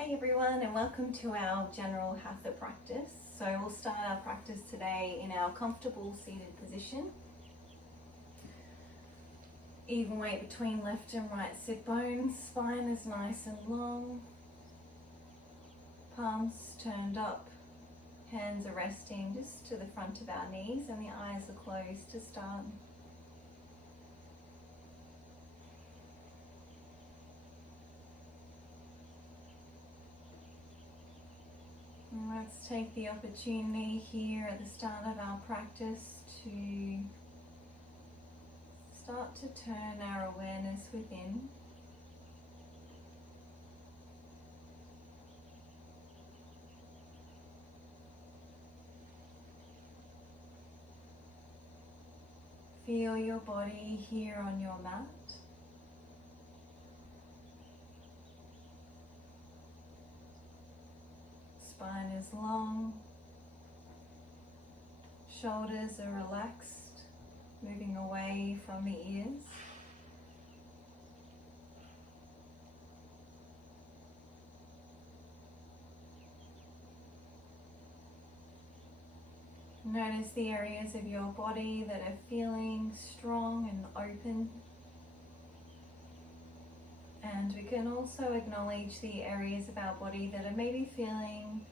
Hey everyone, and welcome to our general hatha practice. So we'll start our practice today in our comfortable seated position. Even weight between left and right sit bones, spine is nice and long. Palms turned up, hands are resting just to the front of our knees, and the eyes are closed to start. And let's take the opportunity here at the start of our practice to start to turn our awareness within. Feel your body here on your mat. Spine is long, shoulders are relaxed, moving away from the ears. Notice the areas of your body that are feeling strong and open. And we can also acknowledge the areas of our body that are maybe feeling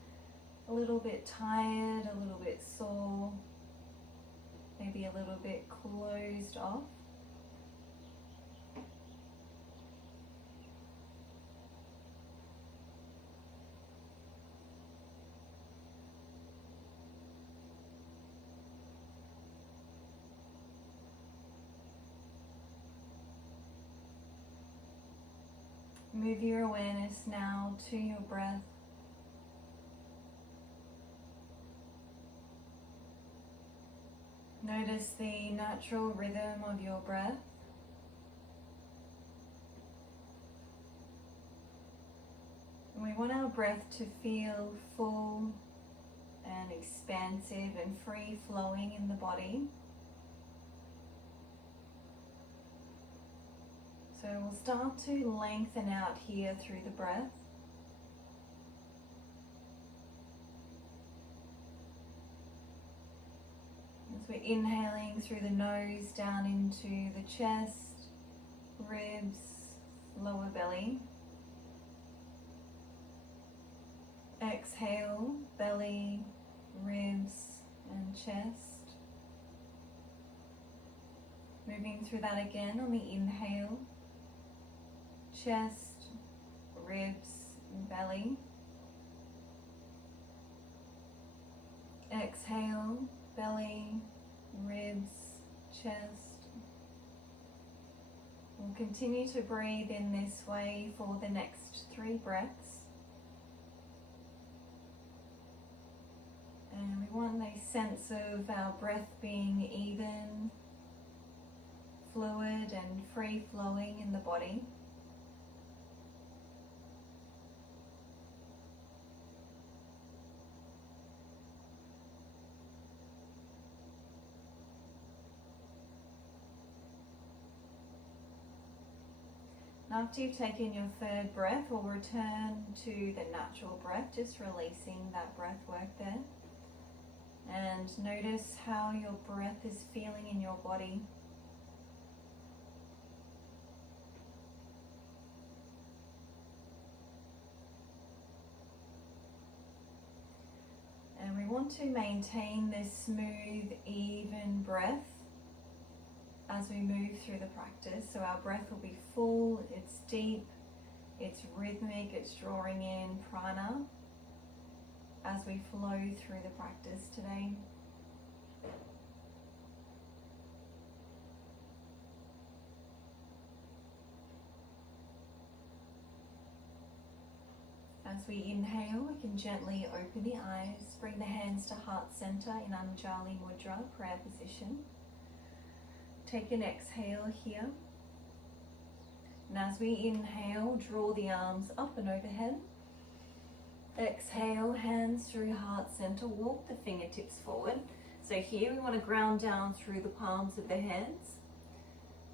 a little bit tired, a little bit sore, maybe a little bit closed off. Move your awareness now to your breath. Notice the natural rhythm of your breath. And we want our breath to feel full and expansive and free flowing in the body. So we'll start to lengthen out here through the breath. As we're inhaling through the nose down into the chest, ribs, lower belly. Exhale, belly, ribs, and chest. Moving through that again on the inhale. Chest, ribs, and belly. Exhale, belly, ribs, chest. We'll continue to breathe in this way for the next 3 breaths. And we want a sense of our breath being even, fluid, and free flowing in the body. After you've taken your 3rd breath, we'll return to the natural breath, just releasing that breath work there. And notice how your breath is feeling in your body. And we want to maintain this smooth, even breath as we move through the practice. So our breath will be full, it's deep, it's rhythmic, it's drawing in prana as we flow through the practice today. As we inhale, we can gently open the eyes, bring the hands to heart center in Anjali Mudra, prayer position. Take an exhale here. And as we inhale, draw the arms up and overhead. Exhale, hands through heart center, walk the fingertips forward. So here we want to ground down through the palms of the hands.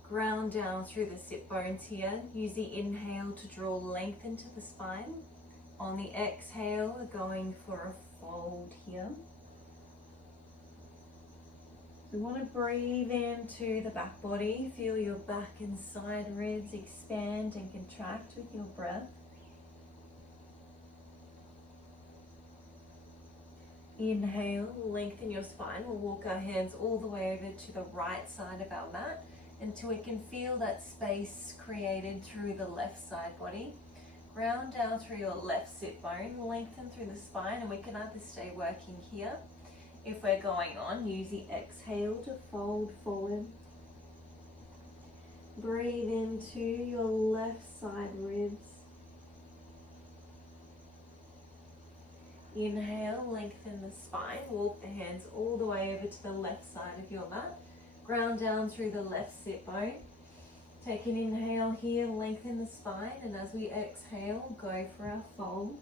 Ground down through the sit bones here. Use the inhale to draw length into the spine. On the exhale, we're going for a fold here. We want to breathe into the back body. Feel your back and side ribs expand and contract with your breath. Inhale, lengthen your spine. We'll walk our hands all the way over to the right side of our mat until we can feel that space created through the left side body. Ground down through your left sit bone, lengthen through the spine, and we can either stay working here. If we're going on, use the exhale to fold forward. Breathe into your left side ribs. Inhale, lengthen the spine. Walk the hands all the way over to the left side of your mat. Ground down through the left sit bone. Take an inhale here, lengthen the spine, and as we exhale, go for our fold.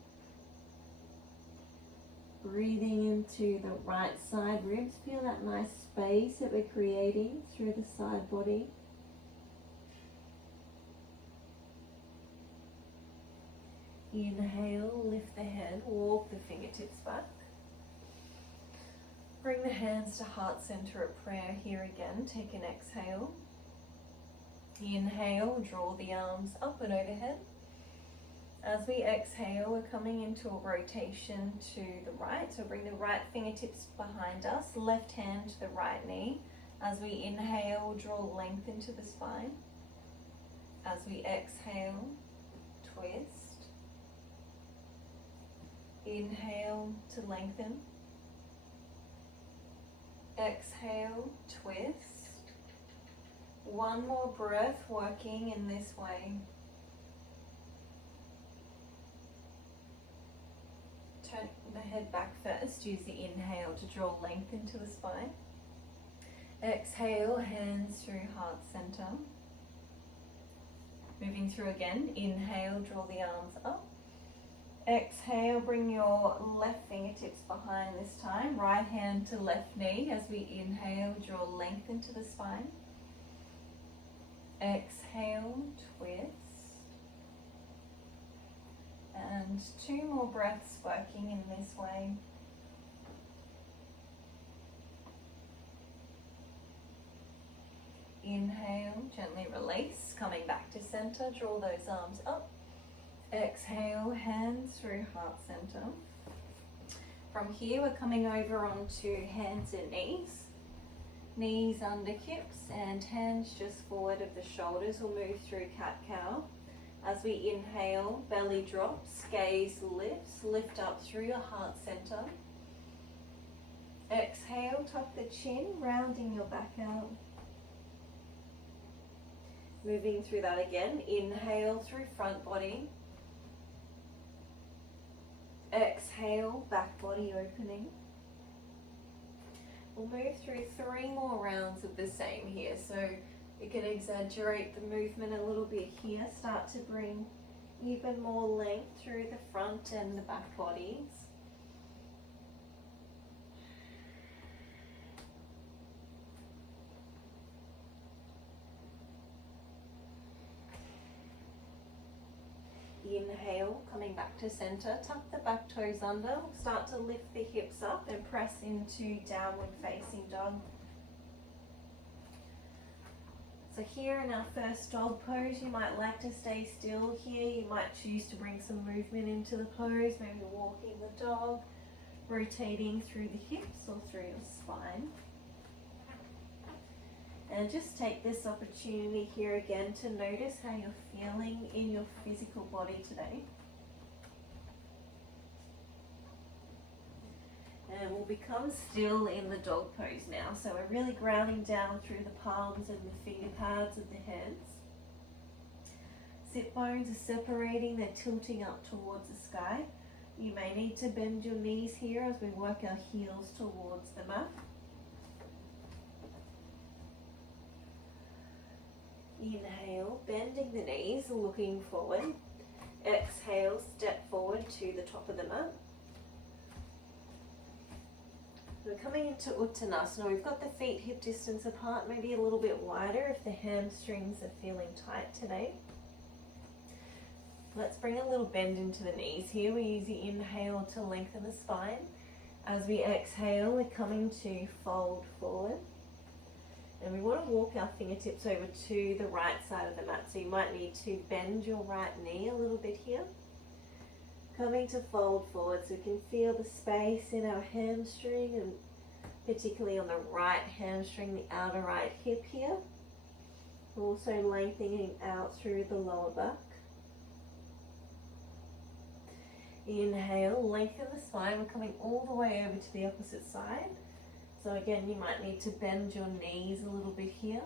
Breathing into the right side ribs. Feel that nice space that we're creating through the side body. Inhale, lift the head, walk the fingertips back. Bring the hands to heart center at prayer here again. Take an exhale. Inhale, draw the arms up and overhead. As we exhale, we're coming into a rotation to the right. So bring the right fingertips behind us, left hand to the right knee. As we inhale, draw length into the spine. As we exhale, twist. Inhale to lengthen. Exhale, twist. One more breath working in this way. Turn the head back first. Use the inhale to draw length into the spine. Exhale, hands through heart center. Moving through again. Inhale, draw the arms up. Exhale, bring your left fingertips behind this time. Right hand to left knee. As we inhale, draw length into the spine. Exhale, twist. And two more breaths working in this way. Inhale, gently release, coming back to center, draw those arms up. Exhale, hands through heart center. From here, we're coming over onto hands and knees. Knees under hips and hands just forward of the shoulders. We'll move through cat-cow. As we inhale, belly drops, gaze lifts, lift up through your heart center. Exhale, tuck the chin, rounding your back out. Moving through that again, inhale through front body. Exhale, back body opening. We'll move through 3 more rounds of the same here. So you can exaggerate the movement a little bit here. Start to bring even more length through the front and the back bodies. Inhale, coming back to center. Tuck the back toes under. Start to lift the hips up and press into downward facing dog. So here in our first dog pose, you might like to stay still here. You might choose to bring some movement into the pose, maybe walking the dog, rotating through the hips or through your spine. And just take this opportunity here again to notice how you're feeling in your physical body today. And we'll become still in the dog pose now. So we're really grounding down through the palms and the finger pads of the hands. Sit bones are separating, they're tilting up towards the sky. You may need to bend your knees here as we work our heels towards the mat. Inhale, bending the knees, looking forward. Exhale, step forward to the top of the mat. We're coming into Uttanasan. We've got the feet hip distance apart, maybe a little bit wider if the hamstrings are feeling tight today. Let's bring a little bend into the knees here. We use the inhale to lengthen the spine. As we exhale, we're coming to fold forward. And we want to walk our fingertips over to the right side of the mat. So you might need to bend your right knee a little bit here. Coming to fold forward so we can feel the space in our hamstring, and particularly on the right hamstring, the outer right hip here. Also lengthening out through the lower back. Inhale, lengthen the spine. We're coming all the way over to the opposite side. So again, you might need to bend your knees a little bit here.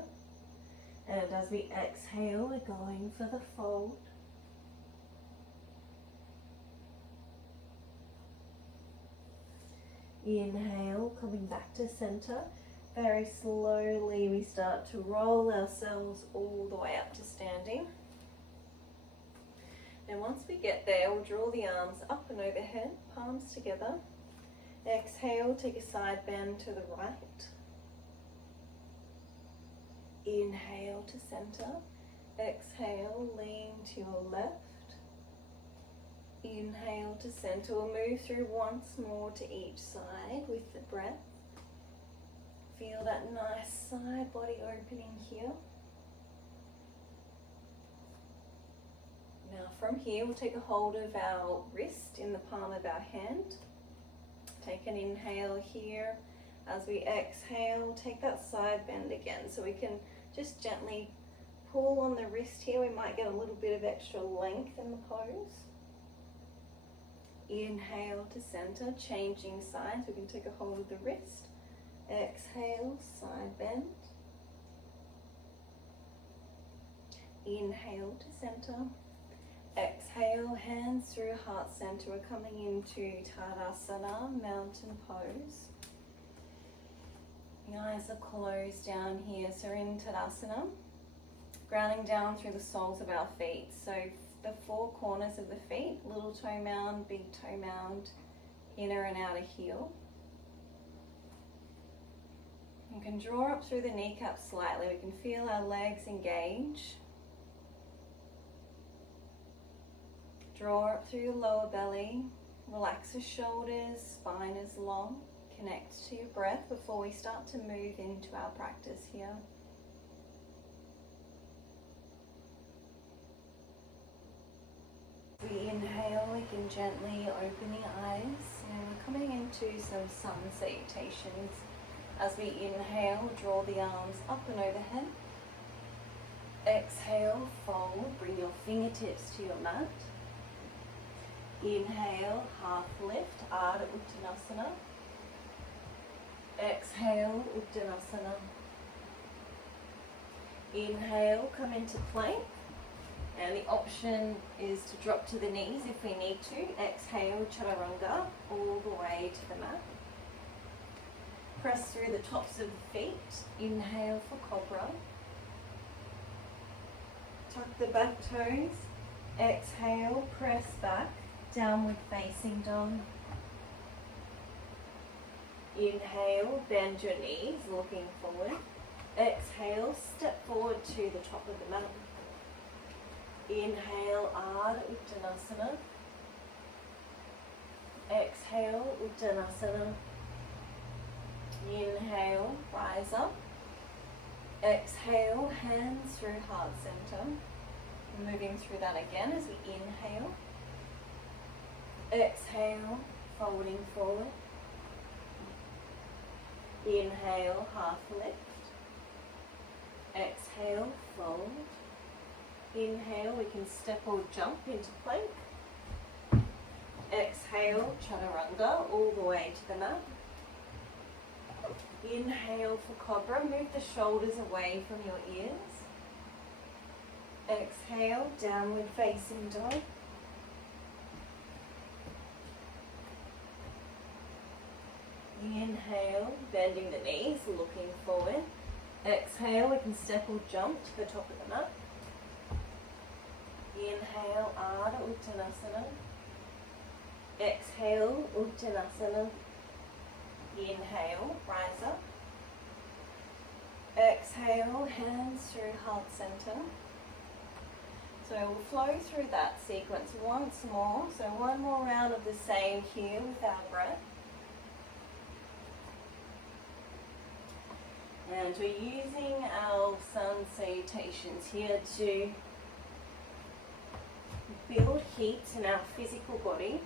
And as we exhale, we're going for the fold. Inhale, coming back to center. Very slowly we start to roll ourselves all the way up to standing. And once we get there, we'll draw the arms up and overhead, palms together. Exhale, take a side bend to the right. Inhale to center. Exhale, lean to your left. Inhale to center. We'll move through once more to each side with the breath. Feel that nice side body opening here. Now from here, we'll take a hold of our wrist in the palm of our hand. Take an inhale here. As we exhale, take that side bend again. So we can just gently pull on the wrist here. We might get a little bit of extra length in the pose. Inhale to center, changing sides. We can take a hold of the wrist. Exhale, side bend. Inhale to center. Exhale, hands through heart center. We're coming into Uttanasan, mountain pose. The eyes are closed down here. So we're in Uttanasan, grounding down through the soles of our feet. So the four corners of the feet, little toe mound, big toe mound, inner and outer heel. You can draw up through the kneecaps slightly. We can feel our legs engage. Draw up through your lower belly. Relax the shoulders, spine is long. Connect to your breath before we start to move into our practice here. As we inhale, we can gently open the eyes, and we're coming into some sun salutations. As we inhale, draw the arms up and overhead. Exhale, fold, bring your fingertips to your mat. Inhale, half lift, Ardha Uttanasana. Exhale, Uttanasan. Inhale, come into plank. And the option is to drop to the knees if we need to. Exhale, Chaturanga, all the way to the mat. Press through the tops of the feet. Inhale for Cobra. Tuck the back toes. Exhale, press back. Downward facing dog. Inhale, bend your knees, looking forward. Exhale, step forward to the top of the mat. Inhale, Ardha Uttanasana. Exhale, Uttanasana. Inhale, rise up. Exhale, hands through heart center. Moving through that again as we inhale. Exhale, folding forward. Inhale, half lift. Exhale, fold. Inhale, we can step or jump into plank. Exhale, Chaturanga, all the way to the mat. Inhale for Cobra, move the shoulders away from your ears. Exhale, downward facing dog. Inhale, bending the knees, looking forward. Exhale, we can step or jump to the top of the mat. Inhale, Ardha Uttanasana. Exhale, Uttanasana. Inhale, rise up. Exhale, hands through heart center. So we'll flow through that sequence once more. So one more round of the same here with our breath. And we're using our sun salutations here to build heat in our physical body.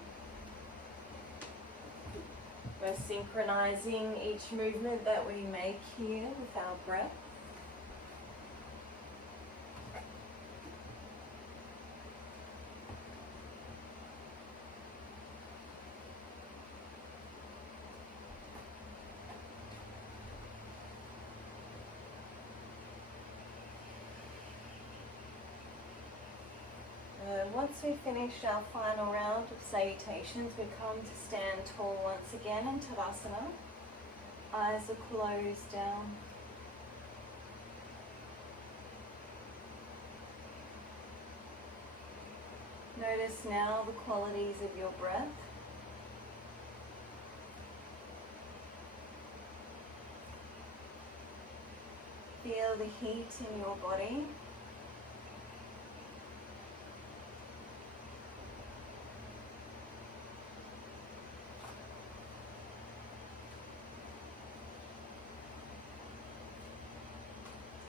We're synchronizing each movement that we make here with our breath. Once we finish our final round of salutations, we come to stand tall once again in Tadasana. Eyes are closed down. Notice now the qualities of your breath. Feel the heat in your body.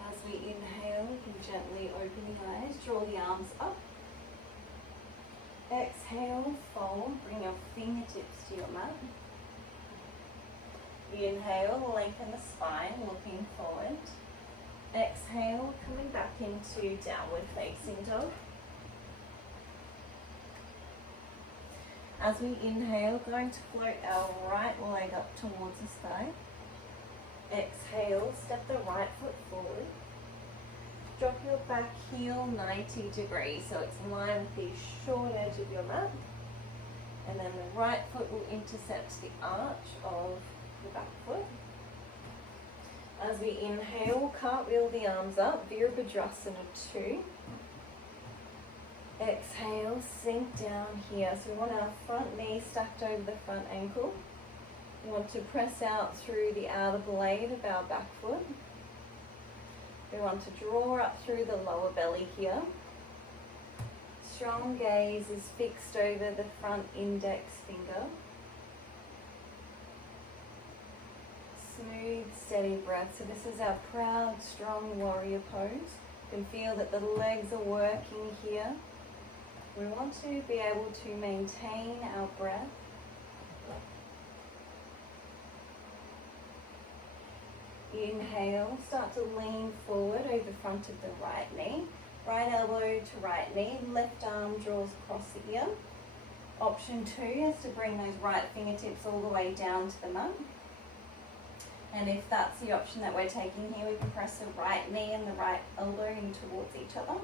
As we inhale, you can gently open the eyes, draw the arms up. Exhale, fold, bring your fingertips to your mat. Inhale, lengthen the spine, looking forward. Exhale, coming back into downward facing dog. As we inhale, going to float our right leg up towards the sky. Exhale, step the right foot forward. Drop your back heel 90 degrees, so it's in line with the short edge of your mat. And then the right foot will intercept the arch of the back foot. As we inhale, cartwheel the arms up, Virabhadrasana 2. Exhale, sink down here. So we want our front knee stacked over the front ankle. We want to press out through the outer blade of our back foot. We want to draw up through the lower belly here. Strong gaze is fixed over the front index finger. Smooth, steady breath. So this is our proud, strong warrior pose. You can feel that the legs are working here. We want to be able to maintain our breath. Inhale, start to lean forward over the front of the right knee. Right elbow to right knee, left arm draws across the ear. Option 2 is to bring those right fingertips all the way down to the mat. And if that's the option that we're taking here, we can press the right knee and the right elbow in towards each other.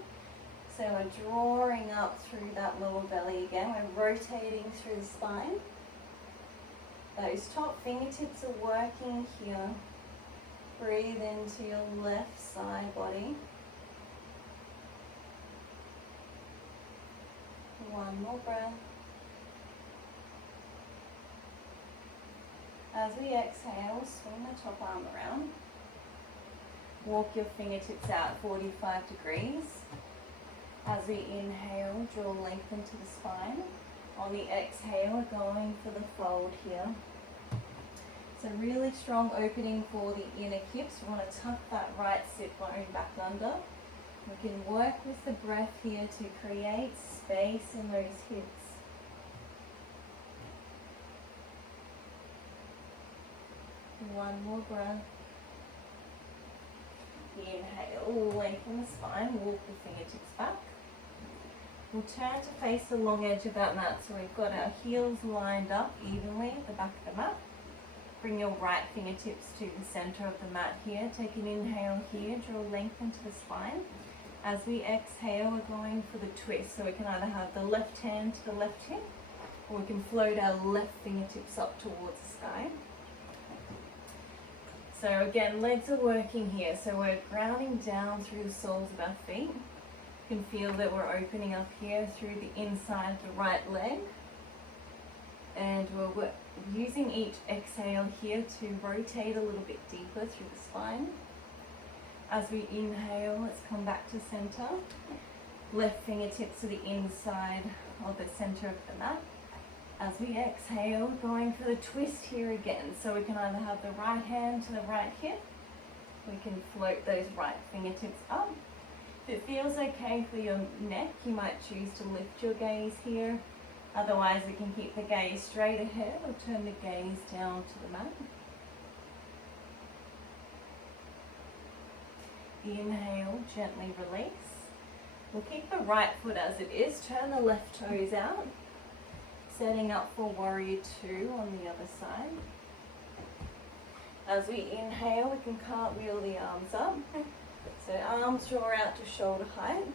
So we're drawing up through that lower belly again. We're rotating through the spine. Those top fingertips are working here. Breathe into your left side body. One more breath. As we exhale, swing the top arm around. Walk your fingertips out 45 degrees. As we inhale, draw length into the spine. On the exhale, we're going for the fold here. So really strong opening for the inner hips. We want to tuck that right sit bone back under. We can work with the breath here to create space in those hips. One more breath. Inhale, lengthen the spine, walk the fingertips back. We'll turn to face the long edge of that mat, so we've got our heels lined up evenly at the back of the mat. Bring your right fingertips to the center of the mat here. Take an inhale here, draw length into the spine. As we exhale, we're going for the twist. So we can either have the left hand to the left hip, or we can float our left fingertips up towards the sky. So again, legs are working here. So we're grounding down through the soles of our feet. You can feel that we're opening up here through the inside of the right leg. And we're using each exhale here to rotate a little bit deeper through the spine. As we inhale, let's come back to center. Left fingertips to the inside of the center of the mat. As we exhale, going for the twist here again. So we can either have the right hand to the right hip. We can float those right fingertips up. If it feels okay for your neck, you might choose to lift your gaze here. Otherwise, we can keep the gaze straight ahead or turn the gaze down to the mat. Inhale, gently release. We'll keep the right foot as it is. Turn the left toes out. Setting up for warrior two on the other side. As we inhale, we can cartwheel the arms up. So arms draw out to shoulder height.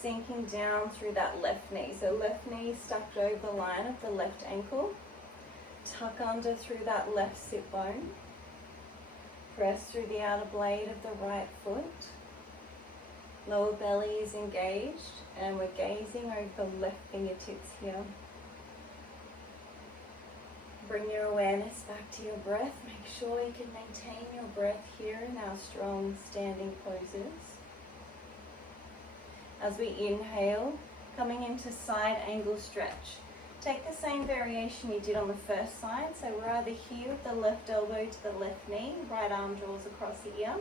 Sinking down through that left knee. So left knee stuck over the line of the left ankle. Tuck under through that left sit bone. Press through the outer blade of the right foot. Lower belly is engaged and we're gazing over the left fingertips here. Bring your awareness back to your breath. Make sure you can maintain your breath here in our strong standing poses. As we inhale, coming into side angle stretch. Take the same variation you did on the first side. So we're either here with the left elbow to the left knee, right arm draws across the ear.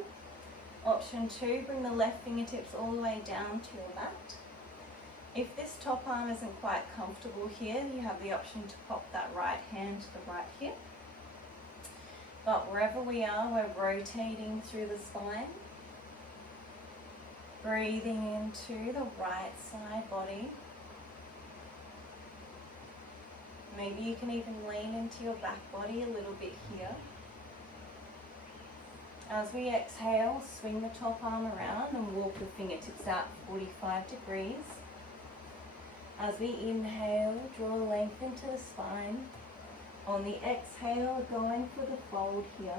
Option two, bring the left fingertips all the way down to your mat. If this top arm isn't quite comfortable here, you have the option to pop that right hand to the right hip. But wherever we are, we're rotating through the spine. Breathing into the right side body. Maybe you can even lean into your back body a little bit here. As we exhale, swing the top arm around and walk the fingertips out 45 degrees. As we inhale, draw length into the spine. On the exhale, going for the fold here.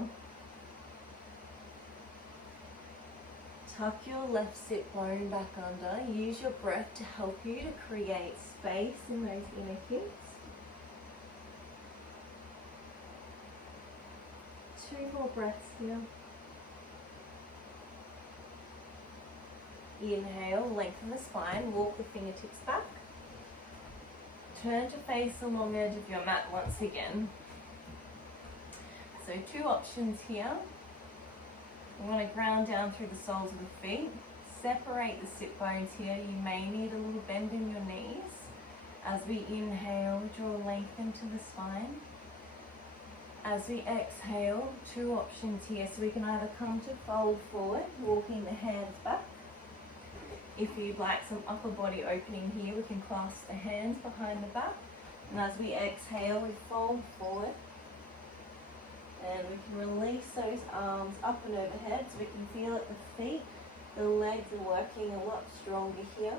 Tuck your left sit bone back under. Use your breath to help you to create space in those inner hips. 2 more breaths here. Inhale, lengthen the spine, walk the fingertips back. Turn to face the long edge of your mat once again. So 2 options here. We want to ground down through the soles of the feet. Separate the sit bones here. You may need a little bend in your knees. As we inhale, draw length into the spine. As we exhale, 2 options here. So we can either come to fold forward, walking the hands back. If you'd like some upper body opening here, we can clasp the hands behind the back. And as we exhale, we fold forward. And we can release those arms up and overhead so we can feel at the feet. The legs are working a lot stronger here.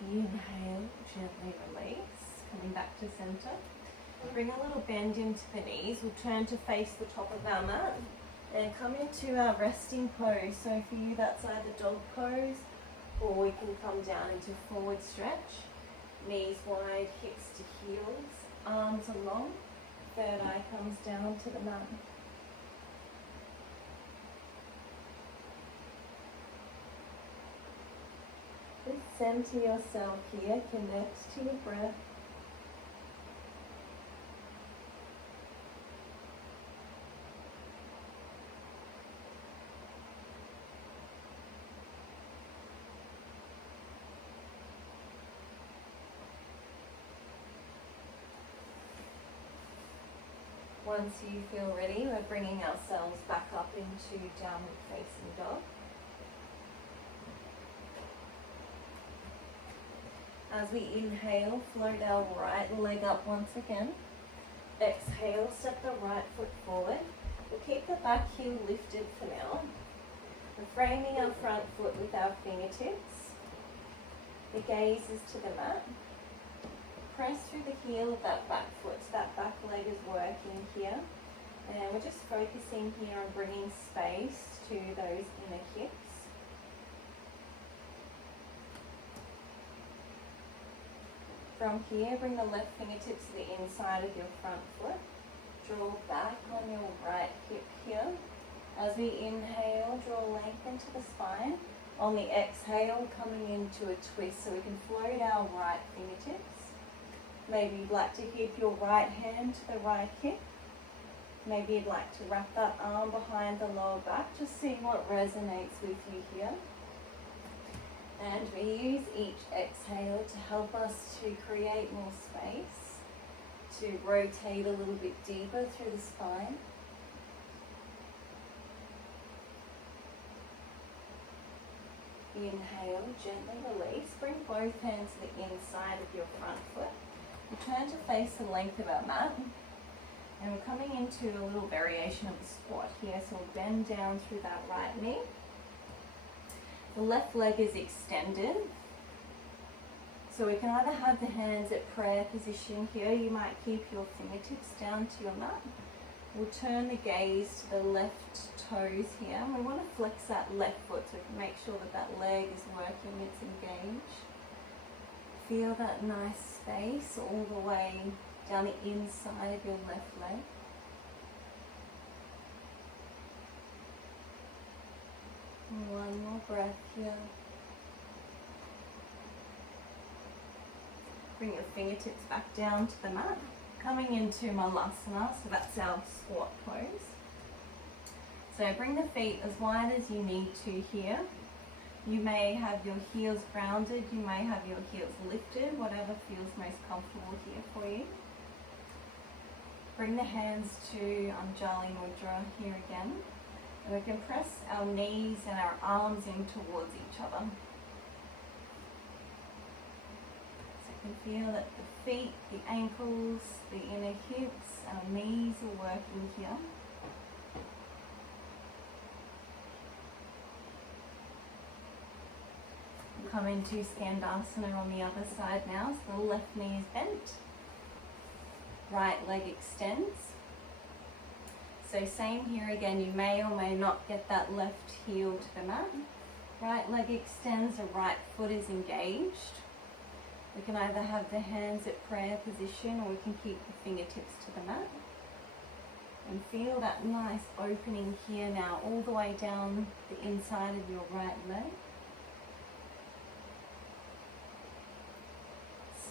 Inhale, gently release. Coming back to center. Bring a little bend into the knees. We'll turn to face the top of our mat and come into our resting pose. So for you, that's either dog pose or we can come down into forward stretch. Knees wide, hips to heels, arms are long. Third eye comes down to the mat. Just center yourself here, connect to your breath. Once you feel ready, we're bringing ourselves back up into downward facing dog. As we inhale, float our right leg up once again. Exhale, step the right foot forward. We'll keep the back heel lifted for now. We're framing our front foot with our fingertips. The gaze is to the mat. Press through the heel of that back foot, so that back leg is working here. And we're just focusing here on bringing space to those inner hips. From here, bring the left fingertips to the inside of your front foot. Draw back on your right hip here. As we inhale, draw length into the spine. On the exhale, coming into a twist so we can float our right fingertips. Maybe you'd like to keep your right hand to the right hip. Maybe you'd like to wrap that arm behind the lower back. Just see what resonates with you here. And we use each exhale to help us to create more space, to rotate a little bit deeper through the spine. Inhale, gently release. Bring both hands to the inside of your front foot. Return to face the length of our mat. And we're coming into a little variation of the squat here. So we'll bend down through that right knee. The left leg is extended. So we can either have the hands at prayer position here. You might keep your fingertips down to your mat. We'll turn the gaze to the left toes here. And we want to flex that left foot so we can make sure that that leg is working, it's engaged. Feel that nice space all the way down the inside of your left leg. One more breath here. Bring your fingertips back down to the mat. Coming into Malasana, so that's our squat pose. So bring the feet as wide as you need to here. You may have your heels grounded, you may have your heels lifted, whatever feels most comfortable here for you. Bring the hands to Anjali Mudra here again. And we can press our knees and our arms in towards each other. So you can feel that the feet, the ankles, the inner hips, our knees are working here. We'll come into Skandasana on the other side now. So the left knee is bent. Right leg extends. So same here again, you may or may not get that left heel to the mat. Right leg extends, the right foot is engaged. We can either have the hands at prayer position or we can keep the fingertips to the mat. And feel that nice opening here now, all the way down the inside of your right leg.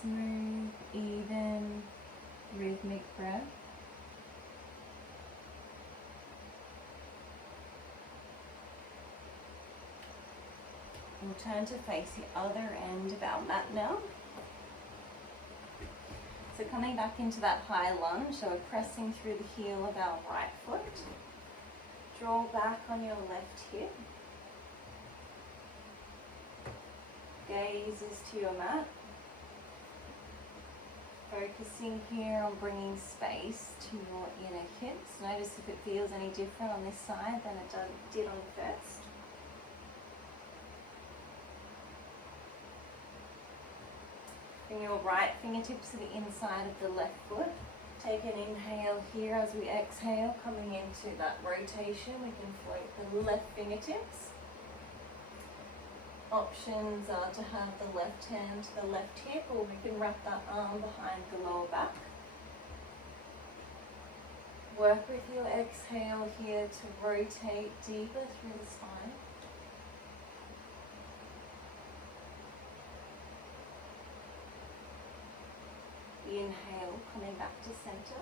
Smooth, even, rhythmic breath. We'll turn to face the other end of our mat now. So coming back into that high lunge, so we're pressing through the heel of our right foot. Draw back on your left hip. Gaze is to your mat. Focusing here on bringing space to your inner hips. Notice if it feels any different on this side than it did on the first. Bring your right fingertips to the inside of the left foot. Take an inhale here as we exhale, coming into that rotation. We can float the left fingertips. Options are to have the left hand to the left hip, or we can wrap that arm behind the lower back. Work with your exhale here to rotate deeper through the spine. Inhale, coming back to center.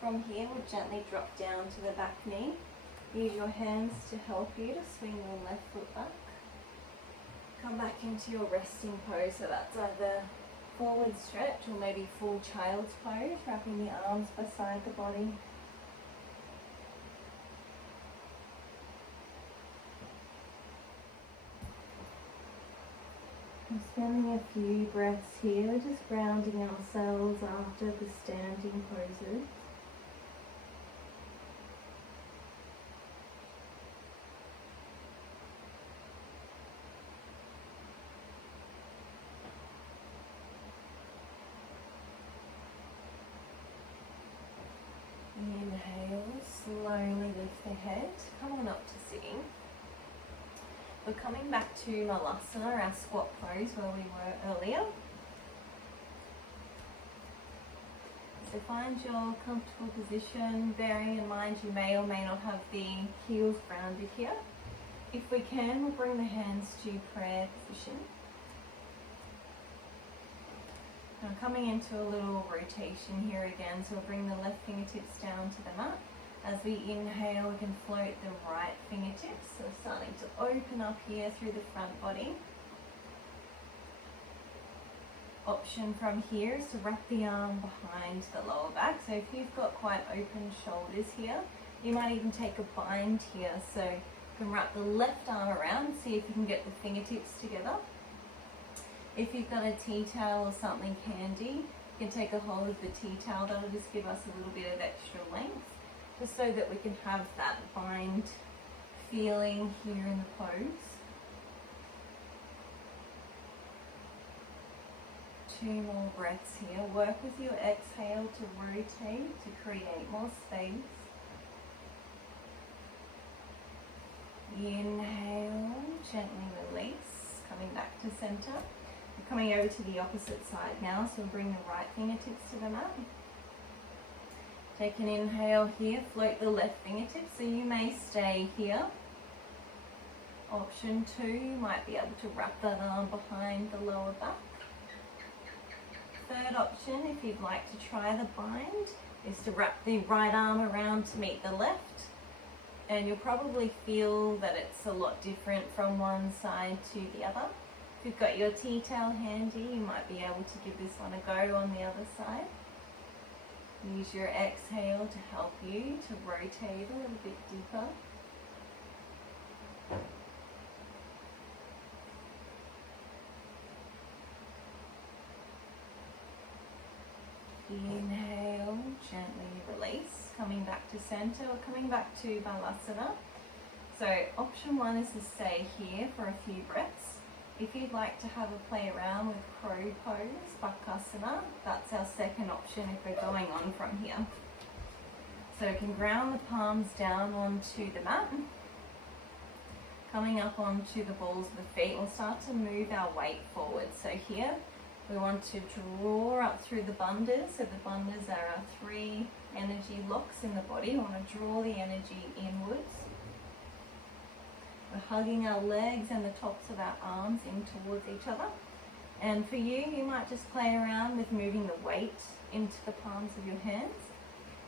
From here, we'll gently drop down to the back knee. Use your hands to help you to swing your left foot back. Come back into your resting pose, so that's either forward stretch or maybe full child's pose, wrapping the arms beside the body. I'm spending a few breaths here, just grounding ourselves after the standing poses. Inhale, slowly lift the head, come on up to sitting. We're coming back to Malasana, our squat pose where we were earlier. So find your comfortable position, bearing in mind you may or may not have the heels grounded here. If we can, we'll bring the hands to prayer position. Now coming into a little rotation here again, so we'll bring the left fingertips down to the mat. As we inhale, we can float the right fingertips, so starting to open up here through the front body. Option from here is to wrap the arm behind the lower back. So if you've got quite open shoulders here, you might even take a bind here. So you can wrap the left arm around, see if you can get the fingertips together. If you've got a tea towel or something handy, you can take a hold of the tea towel. That'll just give us a little bit of extra length, just so that we can have that bind feeling here in the pose. 2 more breaths here. Work with your exhale to rotate, to create more space. Inhale, gently release, coming back to center. We're coming over to the opposite side now, so we'll bring the right fingertips to the mat. Take an inhale here, float the left fingertips, so you may stay here. Option 2, you might be able to wrap that arm behind the lower back. Third option, if you'd like to try the bind, is to wrap the right arm around to meet the left. And you'll probably feel that it's a lot different from one side to the other. If you've got your tea towel handy, you might be able to give this one a go on the other side. Use your exhale to help you to rotate a little bit deeper. Inhale, gently release, coming back to center or coming back to Balasana. So option 1 is to stay here for a few breaths. If you'd like to have a play around with crow pose, Bakasana, that's our second option if we're going on from here. So you can ground the palms down onto the mat. Coming up onto the balls of the feet, we'll start to move our weight forward. So here, we want to draw up through the bandhas. So the bandhas are our 3 energy locks in the body. We want to draw the energy inwards. We're hugging our legs and the tops of our arms in towards each other. And for you, you might just play around with moving the weight into the palms of your hands.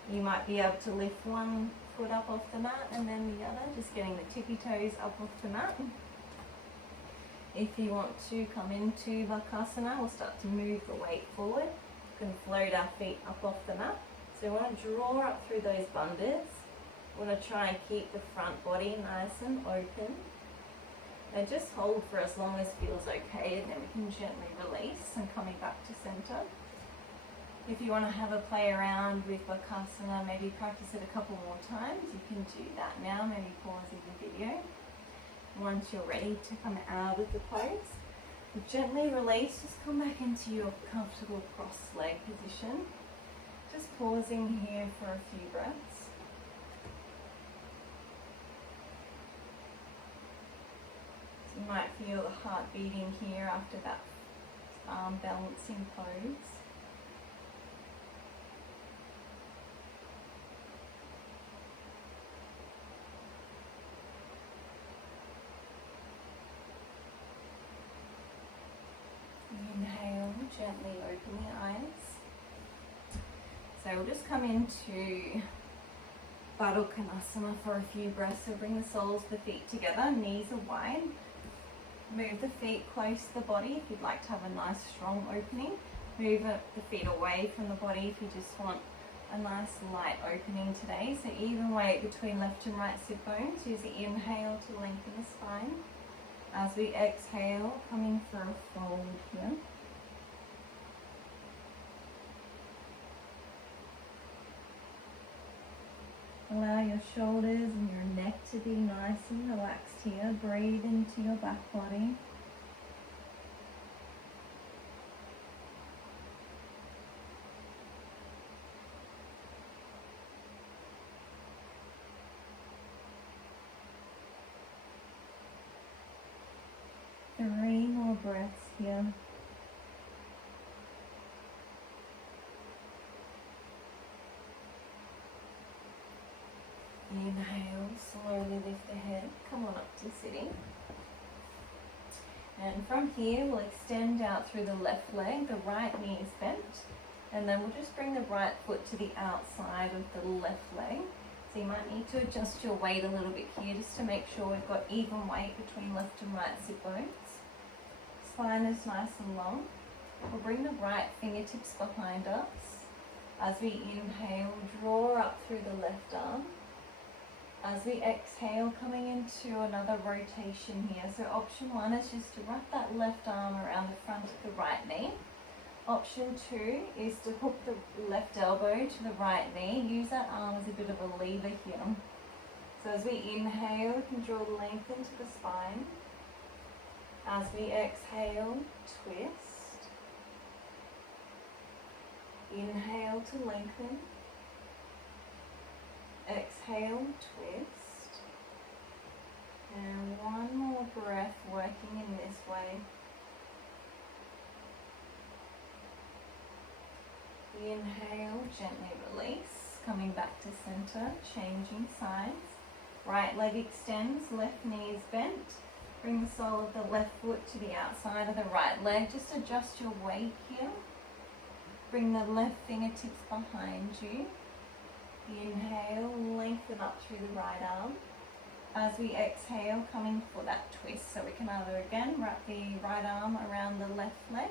You might be able to lift one foot up off the mat and then the other, just getting the tippy toes up off the mat. If you want to come into Bakasana, we'll start to move the weight forward. We can float our feet up off the mat. So we want to draw up through those bandhas. We want to try and keep the front body nice and open. And just hold for as long as feels okay, and then we can gently release and coming back to center. If you want to have a play around with Bakasana, maybe practice it a couple more times, you can do that now, maybe pausing the video. Once you're ready to come out of the pose, gently release, just come back into your comfortable cross-leg position. Just pausing here for a few breaths. So you might feel the heart beating here after that arm balancing pose. Inhale, gently open the eyes. So we'll just come into Baddha Konasana for a few breaths. So bring the soles of the feet together, knees are wide. Move the feet close to the body if you'd like to have a nice strong opening. Move the feet away from the body if you just want a nice light opening today. So even weight between left and right sit bones. Use the inhale to lengthen the spine. As we exhale, coming for a fold here. Allow your shoulders and your neck to be nice and relaxed here. Breathe into your back body. Three more breaths here. And from here, we'll extend out through the left leg, the right knee is bent, and then we'll just bring the right foot to the outside of the left leg. So you might need to adjust your weight a little bit here just to make sure we've got even weight between left and right sit bones. Spine is nice and long. We'll bring the right fingertips behind us. As we inhale, draw up through the left arm. As we exhale, coming into another rotation here. So option one is just to wrap that left arm around the front of the right knee. Option two is to hook the left elbow to the right knee. Use that arm as a bit of a lever here. So as we inhale, we can draw length into the spine. As we exhale, twist. Inhale to lengthen. Exhale, twist. And one more breath working in this way. Inhale, gently release, coming back to center, changing sides. Right leg extends, left knee is bent. Bring the sole of the left foot to the outside of the right leg. Just adjust your weight here. Bring the left fingertips behind you. Inhale, lengthen up through the right arm. As we exhale, coming for that twist. So we can either again wrap the right arm around the left leg.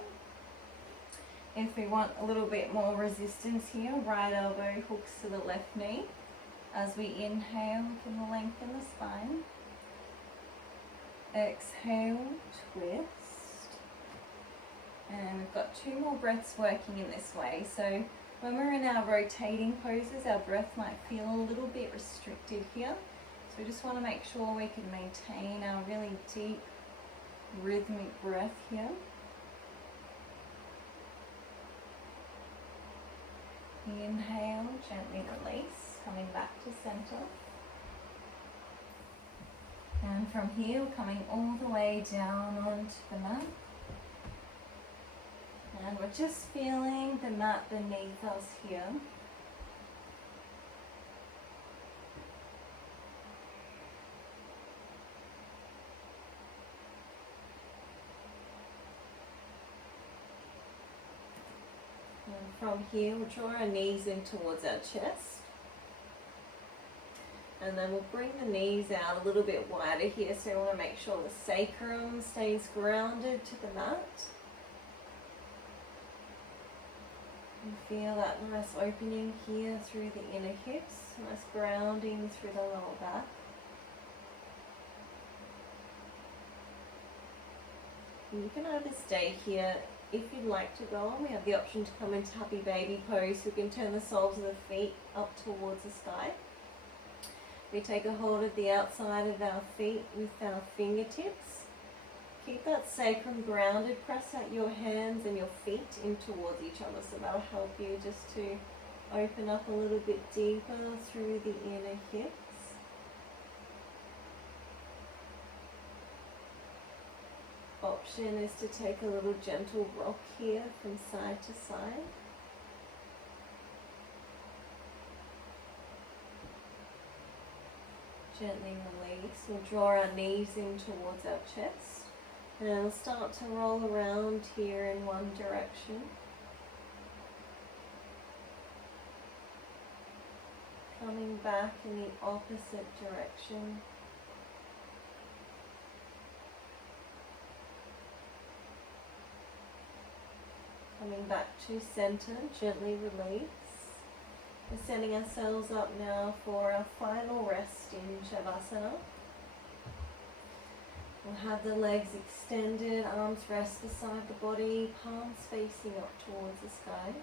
If we want a little bit more resistance here, right elbow hooks to the left knee. As we inhale, we can lengthen the spine. Exhale, twist. And we've got 2 more breaths working in this way. So when we're in our rotating poses, our breath might feel a little bit restricted here. So we just want to make sure we can maintain our really deep rhythmic breath here. Inhale, gently release, coming back to center. And from here, we're coming all the way down onto the mat. And we're just feeling the mat beneath us here. And from here, we'll draw our knees in towards our chest. And then we'll bring the knees out a little bit wider here. So we want to make sure the sacrum stays grounded to the mat. And feel that nice opening here through the inner hips. Nice grounding through the lower back. And you can either stay here. If you'd like to go on, we have the option to come into happy baby pose. We can turn the soles of the feet up towards the sky. We take a hold of the outside of our feet with our fingertips. Keep that sacrum grounded. Press out your hands and your feet in towards each other. So that'll help you just to open up a little bit deeper through the inner hips. Option is to take a little gentle rock here from side to side. Gently release. We'll draw our knees in towards our chest. And we'll start to roll around here in one direction. Coming back in the opposite direction. Coming back to center, gently release. We're setting ourselves up now for our final rest in Shavasana. We'll have the legs extended, arms rest beside the body, palms facing up towards the sky.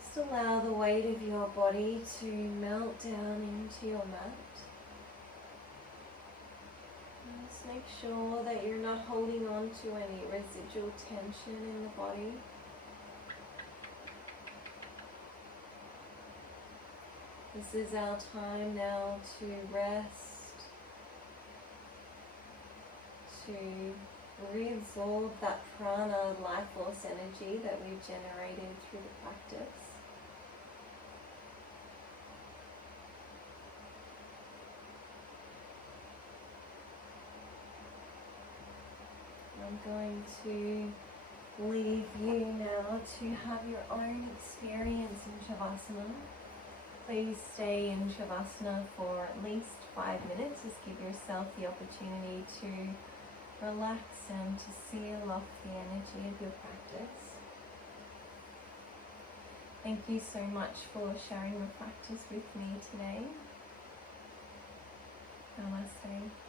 Just allow the weight of your body to melt down into your mat. Just make sure that you're not holding on to any residual tension in the body. This is our time now to rest, to reabsorb that prana, life force energy that we've generated through the practice. I'm going to leave you now to have your own experience in Shavasana. Please stay in Shavasana for at least 5 minutes. Just give yourself the opportunity to relax and to seal off the energy of your practice. Thank you so much for sharing your practice with me today. Namaste.